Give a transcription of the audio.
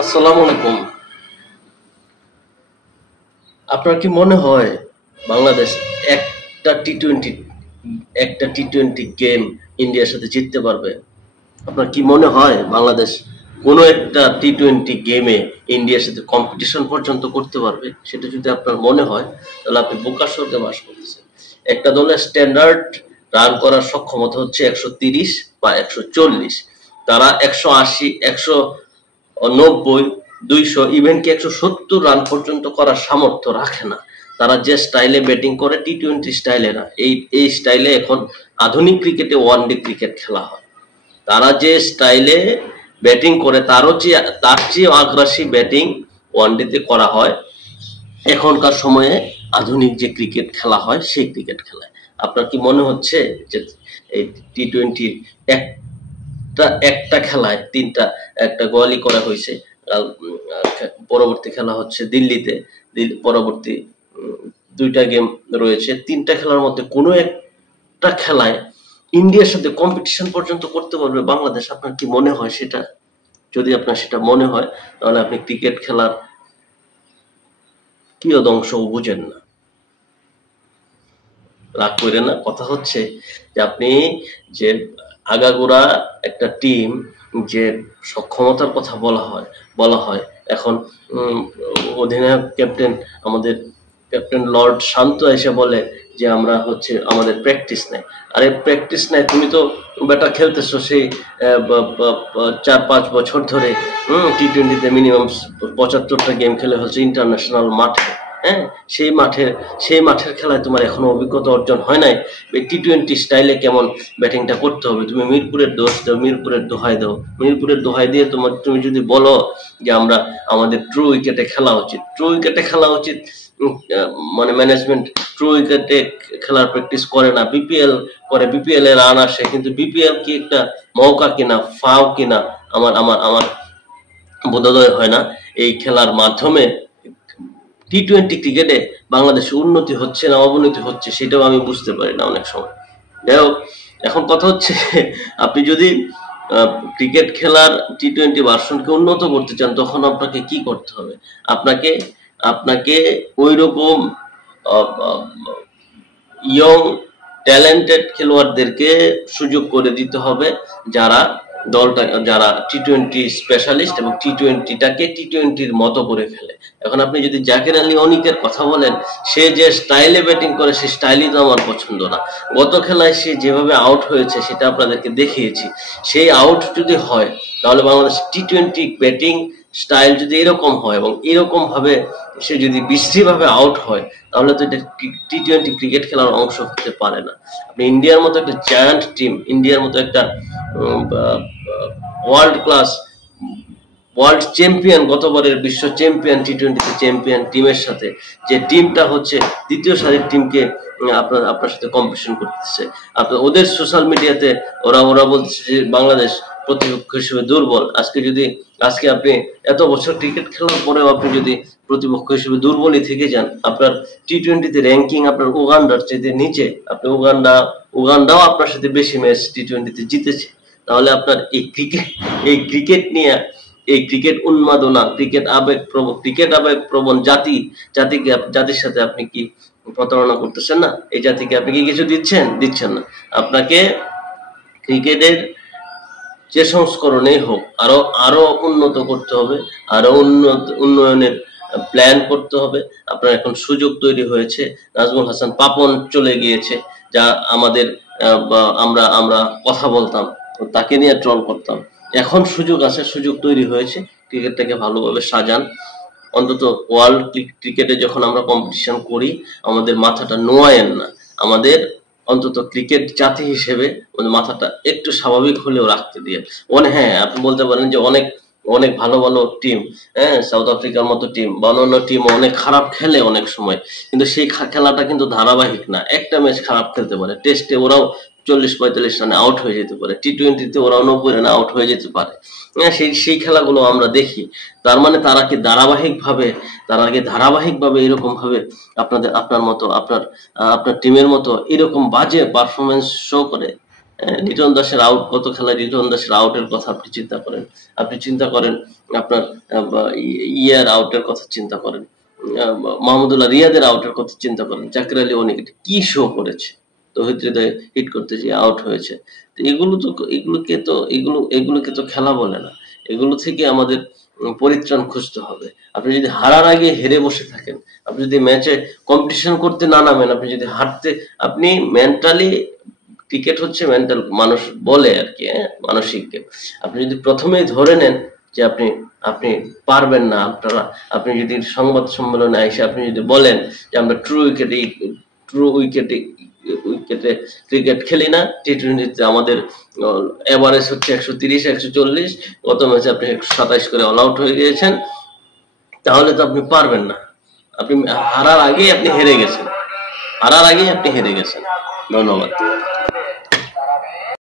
আসসালামু আলাইকুম। আপনার কি মনে হয় বাংলাদেশ একটা টি টোয়েন্টি একটা টি টোয়েন্টি গেম ইন্ডিয়ার সাথে জিততে পারবে? আপনার কি মনে হয় বাংলাদেশ কোনো একটা টি টোয়েন্টি গেমে ইন্ডিয়ার সাথে কম্পিটিশন পর্যন্ত করতে পারবে? সেটা যদি আপনার মনে হয় তাহলে আপনি বোকার স্বর্গে বাস করতেছেন। একটা দলের স্ট্যান্ডার্ড রান করার সক্ষমতা হচ্ছে 130 বা 140। তারা 180, 190, 200, ইভেন কি 170 রান পর্যন্ত করার সামর্থ্য রাখে না। তারা যে স্টাইলে ব্যাটিং করে টি টোয়েন্টি স্টাইলে না, এই স্টাইলে এখন আধুনিক ক্রিকেটে ওয়ান ডে ক্রিকেট খেলা হয়। তারা যে স্টাইলে ব্যাটিং করে তার চেয়ে আগ্রাসী ব্যাটিং ওয়ানডেতে করা হয় এখনকার সময়ে। আধুনিক যে ক্রিকেট খেলা হয় সেই ক্রিকেট খেলায় আপনার কি মনে হচ্ছে যে এই টি টোয়েন্টির একটা একটা খেলায় একটা গোয়ালি করা হয়েছে? পরবর্তী খেলা হচ্ছে দিল্লিতে। পরবর্তী দুইটা গেম রয়েছে, তিনটা খেলার মধ্যে কোনো একটা খেলায় ইন্ডিয়ার সাথে কম্পিটিশন পর্যন্ত করতে পারবে বাংলাদেশ? আপনার কি মনে হয় সেটা? যদি আপনার সেটা মনে হয় তাহলে আপনি ক্রিকেট খেলার কিয়দংশও বুঝেন না। রাগ করেন না, কথা হচ্ছে যে আপনি যে আগাগোড়া একটা টিম যে সক্ষমতার কথা বলা হয় এখন অধিনায়ক আমাদের ক্যাপ্টেন লর্ড শান্ত এসে বলে যে আমরা হচ্ছে আমাদের প্র্যাকটিস নেই। আরে প্র্যাকটিস নেই, তুমি তো ব্যাটা খেলতেছো সেই 4-5 বছর ধরে। টি টোয়েন্টিতে মিনিমাম 75টা গেম খেলে হচ্ছে ইন্টারন্যাশনাল মাঠে। হ্যাঁ, সেই মাঠের খেলায় তোমার এখনো অভিজ্ঞতা অর্জন হয় নাই। টি টোয়েন্টি স্টাইলে কেমন ব্যাটিংটা করতে হবে তুমি মিরপুরের দোষ দাও, মিরপুরের দোহাই দাও। মিরপুরের দোহাই দিয়ে তুমি যদি বলো যে আমাদের ট্রু উইকেটে খেলা উচিত, মানে ম্যানেজমেন্ট ট্রু উইকেটে খেলার প্র্যাকটিস করে না, বিপিএল করে, বিপিএল এ রান আসে, কিন্তু বিপিএল কি একটা মৌকা কিনা, ফাও কিনা আমার আমার আমার বোধোদয় হয় না। এই খেলার মাধ্যমে টি টোয়েন্টি ক্রিকেটে বাংলাদেশে উন্নতি হচ্ছে না অবনতি হচ্ছে সেটাও আমি বুঝতে পারি না অনেক সময়। যাই হোক, এখন কথা হচ্ছে আপনি যদি ক্রিকেট খেলার টি টোয়েন্টি ভার্সনকে উন্নত করতে চান তখন আপনাকে কি করতে হবে? আপনাকে আপনাকে ওই রকম ইয়ং ট্যালেন্টেড খেলোয়াড়দেরকে সুযোগ করে দিতে হবে যারা টি টোয়েন্টি স্পেশালিস্ট এবং টি টোয়েন্টিটাকে টি টোয়েন্টির মতো করে খেলে। এখন আপনি যদি জাকির আলী অনিকের কথা বলেন, সে যে স্টাইলে ব্যাটিং করে সেই স্টাইলই তো আমার পছন্দ না। গত খেলায় সে যেভাবে আউট হয়েছে সেটা আপনাদেরকে দেখিয়েছি। সেই আউট যদি হয় তাহলে Bangladesh T twenty batting style যদি এরকম হয় এবং এরকম ভাবে সে যদি বিশ্রীভাবে আউট হয় তাহলে তো এটা টি টোয়েন্টি ক্রিকেট খেলার অংশ হতে পারে না। আপনি ইন্ডিয়ার মতো একটা জায়ান্ট টিম, ইন্ডিয়ার মতো একটা ওয়ার্ল্ড ক্লাস, ওয়ার্ল্ড চ্যাম্পিয়ন, গতবারের বিশ্ব চ্যাম্পিয়ন, টি টোয়েন্টিতে চ্যাম্পিয়ন টিমের সাথে যে টিমটা হচ্ছে দ্বিতীয় সারির টিমকে আপনার সাথে কম্পিটিশন করতেছে। আপনার ওদের সোশ্যাল মিডিয়াতে ওরা বলতেছে যে বাংলাদেশ প্রতিপক্ষ হিসেবে দুর্বল। আজকে আপনি এত বছর ক্রিকেট খেলার পরেও আপনি যদি প্রতিপক্ষ হিসেবে দুর্বলই থেকে যান, আপনার টি টোয়েন্টিতে র্যাঙ্কিং আপনার উগান্ডার চাইতে নিচে, আপনি উগান্ডাও আপনার সাথে বেশি ম্যাচ টি টোয়েন্টিতে জিতেছে, তাহলে আপনার এই ক্রিকেট নিয়ে, এই ক্রিকেট উন্মাদনা, ক্রিকেট আবেগ প্রবণ জাতির সাথে আপনি কি প্রতারণা করতেছেন না? এই জাতিকে আপনি কি কিছু দিচ্ছেন না। আপনাকে ক্রিকেটের যে সংস্করণেই হোক আরো উন্নত করতে হবে, আরো উন্নয়নের প্ল্যান করতে হবে। আপনার এখন সুযোগ তৈরি হয়েছে, নাজমুল হাসান পাপন চলে গিয়েছে, যা আমাদের আমরা কথা বলতাম, তাকে নিয়ে ট্রল করতাম। এখন সুযোগ আছে, সুযোগ তৈরি হয়েছে, ক্রিকেটটাকে ভালোভাবে সাজান। অন্তত ওয়ার্ল্ড ক্রিকেটে যখন আমরা কম্পিটিশন করি আমাদের মাথাটা নোয়ায়েন না। আমাদের অন্তত ক্রিকেট জাতি হিসেবে মাথাটা একটু স্বাভাবিক হলেও রাখতে দিয়ে। হ্যাঁ, আপনি বলতে পারেন যে অনেক অনেক ভালো ভালো টিম, হ্যাঁ, সাউথ আফ্রিকার মতো টিম বা অন্যান্য টিম অনেক খারাপ খেলে অনেক সময়, কিন্তু সেই খেলাটা কিন্তু ধারাবাহিক না। একটা ম্যাচ খারাপ খেলতে পারে, টেস্টে ওরাও 40-45 রানে আউট হয়ে যেতে পারে, টি টোয়েন্টিতে ওরাও 90 রানে আউট হয়ে যেতে পারে। হ্যাঁ, সেই খেলাগুলো আমরা দেখি। তার মানে তারা কি ধারাবাহিকভাবে এরকম ভাবে আপনার টিমের মতো এরকম বাজে পারফরমেন্স শো করে? লিটন দাসের আউট, গত খেলায় লিটন দাসের আউটের কথা আপনি চিন্তা করেন, আপনার ইয়ার আউটের কথা চিন্তা করেন, মাহমুদুল্লাহ রিয়াদের আউটের কথা চিন্তা করেন, জাকির আলী অনেক কি শো করেছে, তৌহিদ হৃদয় হিট করতে গিয়ে আউট হয়েছে। এগুলোকে তো খেলা বলে না, এগুলো থেকে আমাদের পরিত্রাণ খুঁজতে হবে। আপনি যদি হারার আগে হেরে বসে থাকেন, আপনি যদি ম্যাচে কম্পিটিশন করতে না নামেন, আপনি যদি আপনি মেন্টালি, ক্রিকেট হচ্ছে মেন্টাল, মানুষ বলে আর কি, মানসিক গেম। আপনি যদি প্রথমেই ধরে নেন যে আপনি আপনি পারবেন না, আপনি যদি সংবাদ সম্মেলনে এসে আপনি যদি বলেন যে আমরা ট্রু উইকেটে ক্রিকেট খেলি না, টি-20 আমাদের এভারেজ হচ্ছে 130 140, গত ম্যাচে আপনি 127 করে অল আউট হয়ে গিয়েছেন, তাহলে তো আপনি পারবেন না। আপনি হারার আগেই আপনি হেরে গেছেন। ধন্যবাদ।